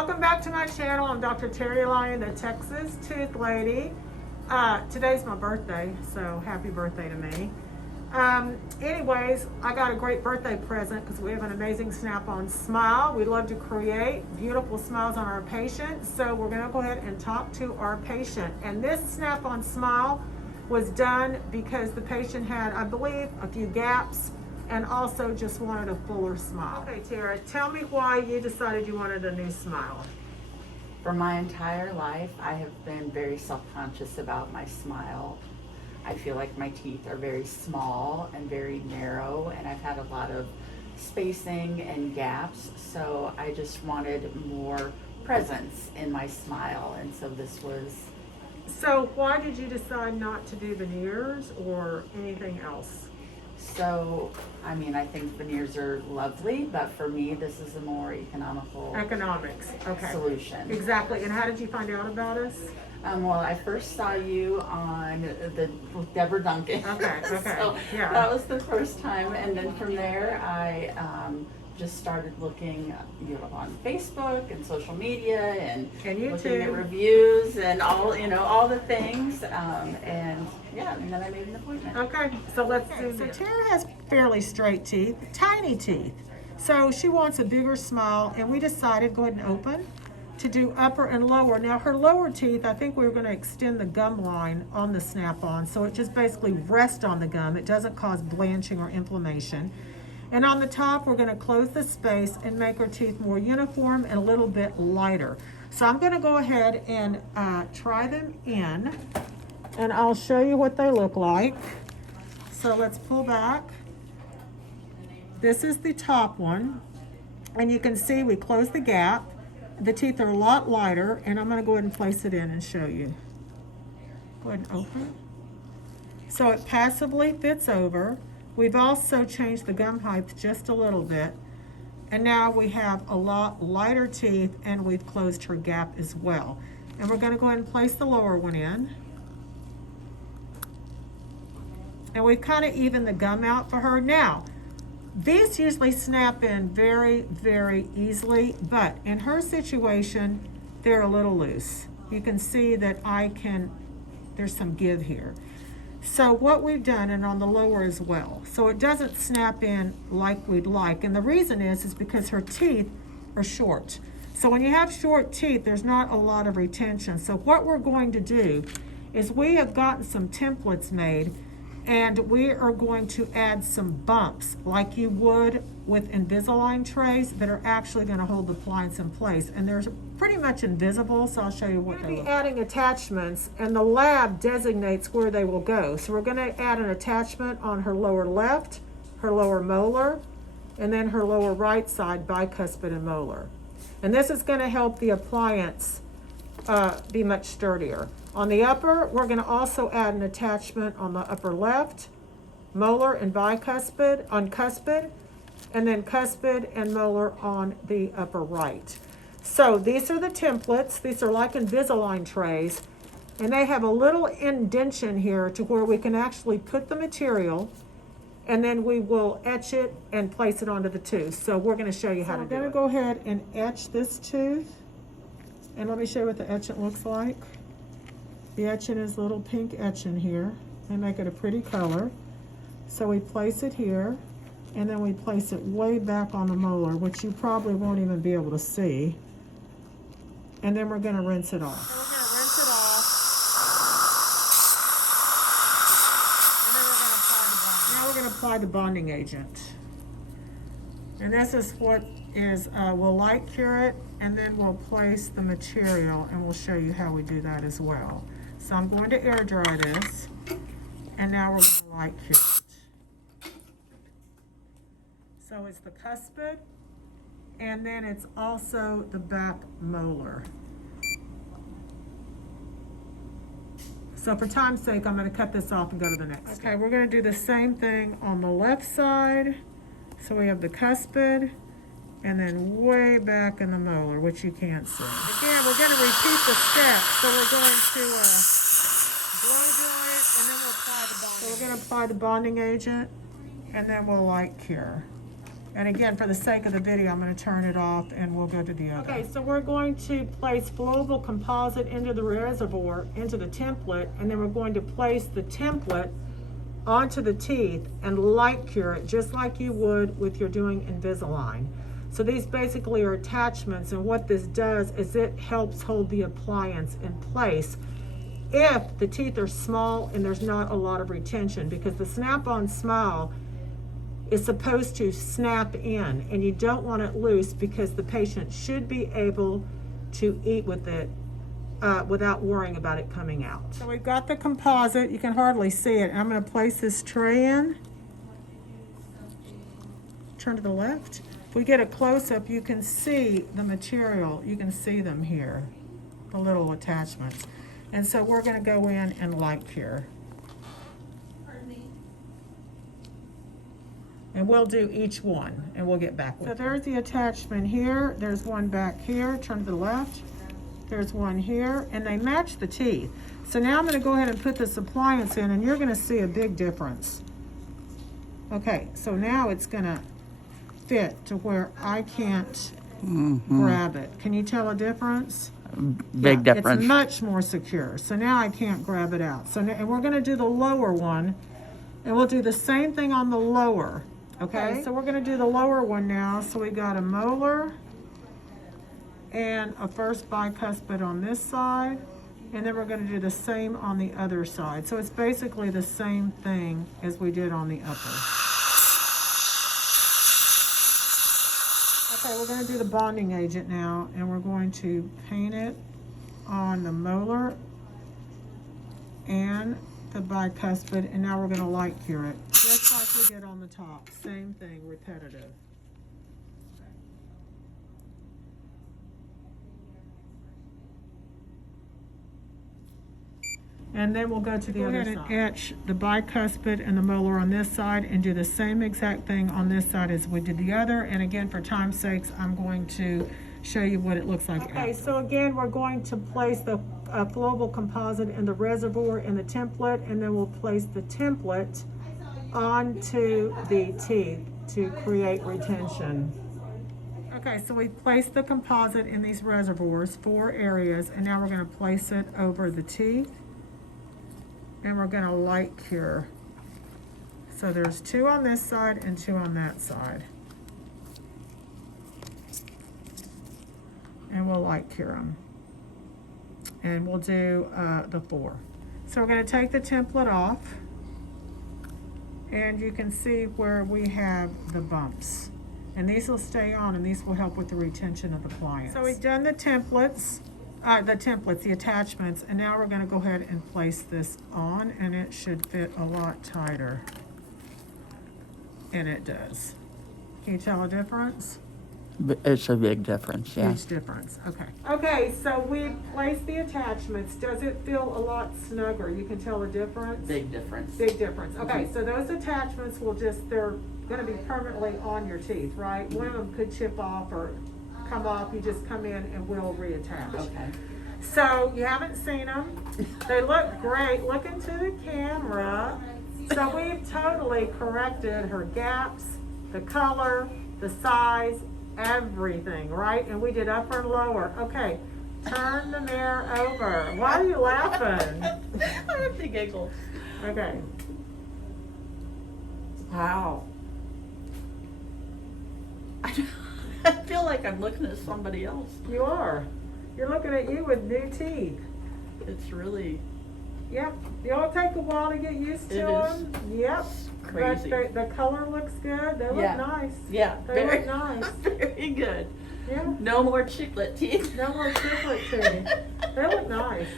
Welcome back to my channel. I'm Dr. Terri Alani, the Texas Tooth Lady. Today's my birthday, so happy birthday to me. Anyways, I got a great birthday present because we have an amazing Snap-onSmile. We love to create beautiful smiles on our patients, so we're going to go ahead and talk to our patient. And this Snap-onSmile was done because the patient had, I believe, a few gaps and also just wanted a fuller smile. Okay, Tara, tell me why you decided you wanted a new smile. For my entire life, I have been very self-conscious about my smile. I feel like my teeth are very small and very narrow, and I've had a lot of spacing and gaps, so I just wanted more presence in my smile, and so this was... So why did you decide not to do veneers or anything else? So, I mean, I think veneers are lovely, but for me, this is a more economical solution. Exactly. And how did you find out about us? Well, I first saw you on with Deborah Duncan. Okay. So yeah. That was the first time, and then from there, I just started looking, on Facebook and social media and looking at reviews and all the things, and then I made an appointment. Okay, so let's do this. So Tara has fairly straight teeth, tiny teeth. So she wants a bigger smile, and we decided go ahead and open to do upper and lower. Now her lower teeth, I think we were going to extend the gum line on the Snap-on, so it just basically rests on the gum. It doesn't cause blanching or inflammation. And on the top, we're going to close the space and make our teeth more uniform and a little bit lighter. So I'm going to go ahead and try them in, and I'll show you what they look like. So let's pull back. This is the top one, and you can see we close the gap. The teeth are a lot lighter, and I'm going to go ahead and place it in and show you. Go ahead and open. So it passively fits over. We've also changed the gum height just a little bit, and now we have a lot lighter teeth, and we've closed her gap as well. And we're going to go ahead and place the lower one in. And we've kind of evened the gum out for her. Now, these usually snap in very, very easily, but in her situation, they're a little loose. You can see that there's some give here. So what we've done, and on the lower as well, so it doesn't snap in like we'd like. And the reason is because her teeth are short. So when you have short teeth, there's not a lot of retention. So what we're going to do is we have gotten some templates made, and we are going to add some bumps like you would with Invisalign trays that are actually going to hold the appliance in place. And they're pretty much invisible, so I'll show you what they look like. We're adding attachments, and the lab designates where they will go. So we're going to add an attachment on her lower left, her lower molar, and then her lower right side, bicuspid and molar. And this is going to help the appliance be much sturdier. On the upper, we're going to also add an attachment on the upper left, molar and bicuspid, on cuspid, and then cuspid and molar on the upper right. So these are the templates. These are like Invisalign trays, and they have a little indentation here to where we can actually put the material, and then we will etch it and place it onto the tooth. So we're going to show you how to do it. I'm going to go ahead and etch this tooth, and let me show you what the etchant looks like. The etchant is a little pink etchant here. They make it a pretty color. So we place it here, and then we place it way back on the molar, which you probably won't even be able to see. And then we're going to rinse it off. So we're going to rinse it off. And then we're going to apply the bonding. Now we're going to apply the bonding agent. And this is what we'll light cure it, and then we'll place the material, and we'll show you how we do that as well. So I'm going to air dry this, and now we're going to light cure it. So it's the cuspid, and then it's also the back molar. So for time's sake, I'm going to cut this off and go to the next. Okay, we're going to do the same thing on the left side. So we have the cuspid, and then way back in the molar, which you can't see. Again, we're going to repeat the steps. So we're going to blow dry it, and then we'll apply the bonding. So we're going to apply the bonding agent, and then we'll light cure. And again, for the sake of the video, I'm going to turn it off and we'll go to the other. Okay, so we're going to place flowable composite into the reservoir, into the template, and then we're going to place the template onto the teeth and light cure it just like you would with your doing Invisalign. So these basically are attachments, and what this does is it helps hold the appliance in place if the teeth are small and there's not a lot of retention, because the Snap-on-Smile is supposed to snap in, and you don't want it loose because the patient should be able to eat with it without worrying about it coming out. So we've got the composite. You can hardly see it. I'm going to place this tray in. Turn to the left. If we get a close-up, you can see the material. You can see them here, the little attachments. And so we're going to go in and light cure. And we'll do each one, and we'll get back with it. So there's the attachment here. There's one back here. Turn to the left. There's one here, and they match the teeth. So now I'm going to go ahead and put this appliance in, and you're going to see a big difference. Okay, so now it's going to fit to where I can't grab it. Can you tell a difference? Big difference. It's much more secure. So now I can't grab it out. So now, and we're going to do the lower one, and we'll do the same thing on the lower. Okay, so we're going to do the lower one now. So we got a molar and a first bicuspid on this side, and then we're going to do the same on the other side. So it's basically the same thing as we did on the upper. Okay, we're going to do the bonding agent now, and we're going to paint it on the molar and the bicuspid, and now we're going to light cure it, just like we did on the top. Same thing, repetitive. And then we'll go to the other side. Go ahead and etch the bicuspid and the molar on this side and do the same exact thing on this side as we did the other. And again, for time's sakes, I'm going to show you what it looks like. Okay, so again, we're going to place the flowable composite in the reservoir in the template, and then we'll place the template onto the teeth to create retention. Okay, so we've placed the composite in these reservoirs, 4 areas, and now we're going to place it over the teeth, and we're going to light cure. So there's 2 on this side and 2 on that side. And we'll light cure them. And we'll do the 4. So we're going to take the template off, and you can see where we have the bumps. And these will stay on, and these will help with the retention of the appliance. So we've done the templates, the attachments, and now we're going to go ahead and place this on, and it should fit a lot tighter. And it does. Can you tell a difference? It's a big difference, yeah. Huge difference, okay. Okay, so we placed the attachments. Does it feel a lot snugger? You can tell the difference? Big difference. Big difference. Okay, so those attachments will they're gonna be permanently on your teeth, right? One of them could chip off or come off. You just come in and we'll reattach. Okay. So you haven't seen them. They look great. Look into the camera. So we've totally corrected her gaps, the color, the size, everything, right? And we did upper and lower. Okay, turn the mirror over. Why are you laughing? I have to giggle. Okay. Wow. I feel like I'm looking at somebody else. You are. You're looking at you with new teeth. It's really... Yep. It'll take a while to get used to them. Yep. Crazy. But the color looks good. They look nice. Yeah. They look nice. Very good. Yeah. No more chiclet teeth. No more chiclet teeth. They look nice.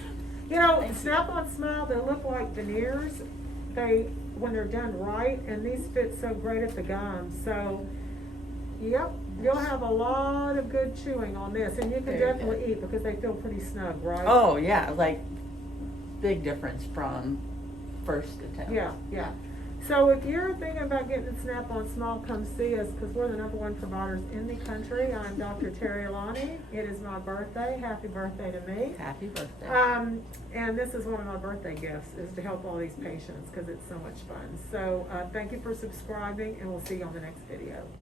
You know, Snap-on-Smile, they look like veneers. When they're done right, and these fit so great at the gums. So, yep, you'll have a lot of good chewing on this, and you can definitely eat because they feel pretty snug, right? Oh, yeah, like big difference from first attempt. Yeah, yeah. So if you're thinking about getting the Snap-on-Smile, come see us because we're the #1 providers in the country. I'm Dr. Terri Alani. It is my birthday. Happy birthday to me. Happy birthday. And this is one of my birthday gifts, is to help all these patients because it's so much fun. So thank you for subscribing, and we'll see you on the next video.